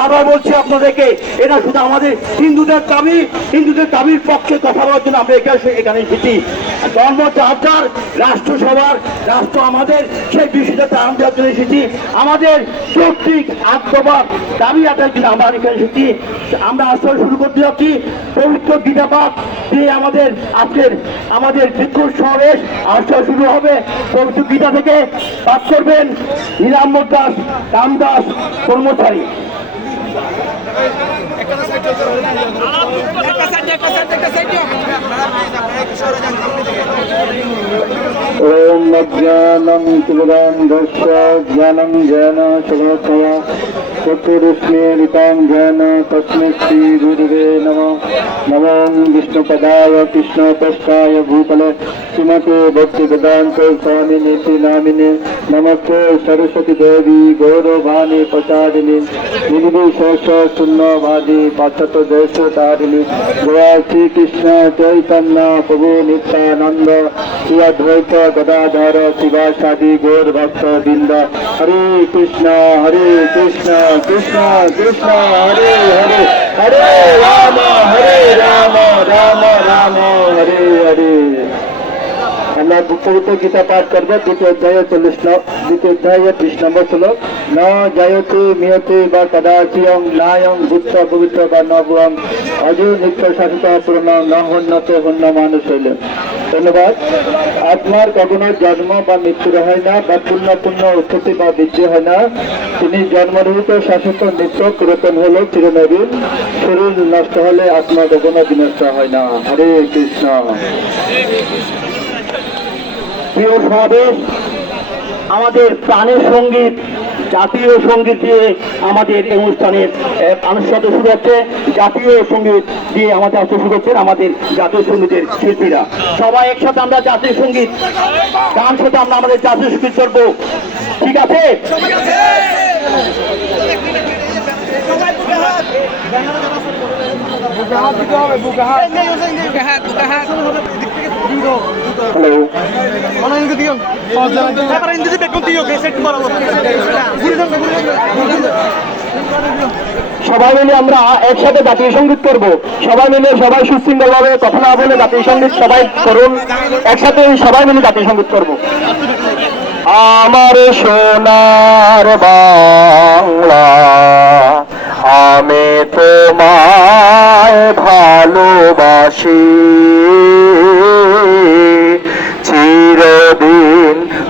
বারবার বলছি আপনাদেরকে এটা শুধু আমাদের হিন্দুদের দাবি, হিন্দুদের দাবির পক্ষে কথা বলার জন্য আমরা এখানে এখানে এসেছি। ধর্ম যার রাষ্ট্রসভার রাষ্ট্র আমাদের, সেই বিষয়টা ত্রাণ দেওয়ার জন্য এসেছি। আমাদের যৌক্তিক আত্মবাদ দাবি আদায়ের জন্য আমরা এখানে এসেছি। আমরা আসলে শুরু করতে যাচ্ছি। পবিত্র গীতাপাঠ দিয়ে আমাদের আজকের আমাদের বিক্ষোভ সমাবেশ আসলে শুরু হবে। পবিত্র গীতা থেকে পাঠ করবেন নীলাম্বর দাস, রামদাস কর্মচারী। ओम ज्ञानम तुलगांधस्य ज्ञानं ज्ञान शगणोत्तमा चतुरुष्मेरितां ज्ञान तस्मै श्रीगुरुवे नमो। नमो विष्णुपदाय कृष्णोपस्थाय भूतले। श्रीमते भक्तिवेदान्त स्वामिनीति नामिने, नमस्ते सरस्वती देवी, गौरवाणी प्रसादिनी निर्विशेष शून्यवादी पाश्चात्य देश तारिणी जय श्रीकृष्ण चैतन्य प्रभु नित्यानंद श्री अद्वैत गदाधर शिवासादि गौर भक्त वृंद हरे कृष्ण हरे कृष्ण कृष्ण कृष्ण, हरे हरे। हरे राम हरे राम। আমরা পবিত্র গীতা পাঠ করব, দ্বিতীয় অধ্যায় চল্লিশ দ্বিতীয় অধ্যায় ত্রিশ নম্বর শ্লোক। ন জয়তে মিয়তে বা কদাচিয়ং, নায়ং বুদ্ধ পবিত্র বা নবং অজ নিত্য শাসিত পূর্ণ ন হন্যত হন্য মানুষ হইলে। ধন্যবাদ। আত্মার কখনো জন্ম বা মৃত্যু হয় না, বা পূর্ণ পূর্ণ উৎপত্তি বা বৃদ্ধি হয় না। তিনি জন্মরহিত শাসিত নিত্য পুরাতন হলো চিরনবীন। শরীর নষ্ট হলে আত্মা কখনো বিনষ্ট হয় না। হরে কৃষ্ণ। প্রিয় সমাবেশ আমাদের প্রাণের সংগীত জাতীয় সংগীত দিয়ে আমাদের এই অনুষ্ঠানের আহ, আনুষ্ঠানিক শুরু হচ্ছে। জাতীয় সংগীত দিয়ে আমাদের আজকে শুরু হচ্ছে আমাদের জাতীয় সঙ্গীতের শিল্পীরা। সবাই একসাথে আমরা জাতীয় সংগীত গান সাথে আমরা আমাদের জাতীয় সংগীত করব ঠিক আছে? বুকা হাত বুকা হাত। হ্যালো সবাই মিলে আমরা একসাথে জাতীয় সংগীত করব। সবাই মিলে সবাই সুশৃঙ্খল ভাবে কথা না বলে জাতীয় সংগীত সবাই করুন। একসাথে সবাই মিলে জাতীয় সংগীত করব। আমার সোনার বাংলা আমি তোমায় ভালোবাসি।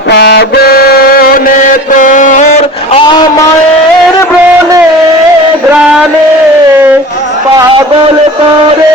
পাগনে তোর আমায়ের বলে গ্রানে পাগল করে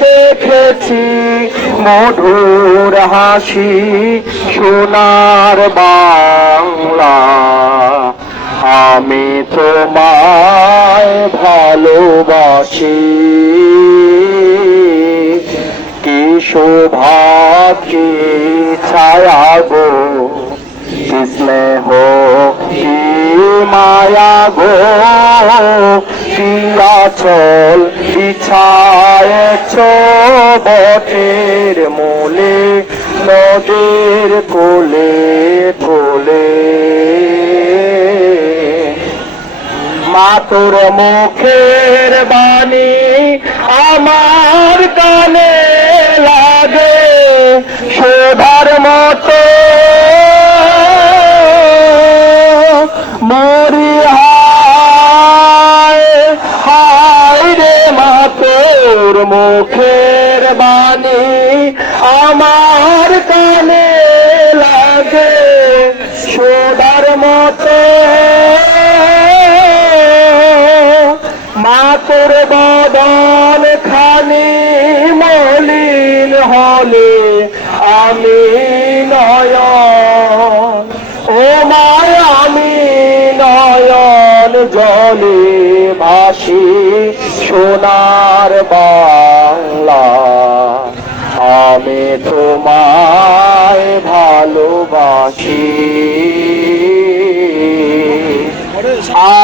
দেখেছি মধুর হাসি সোনার বাংলা। আমি তোমায় ভালোবাসি। কি শোভা, কি ছায়া গো। স্নেহ, কি মায়া গো। কি আচল বিছায়েছ বটের মূলে, নদীর কোলে কোলে। মাতুর মুখের বাণী আমার কানে লাগে শোধার মতো আমার কানে লাগে সোদার মতো। মাতর বদন খানি মলিন হলে আমি নয়ন। ও মায় আমি নয়ন জলে ভাসি সোনার বাংলা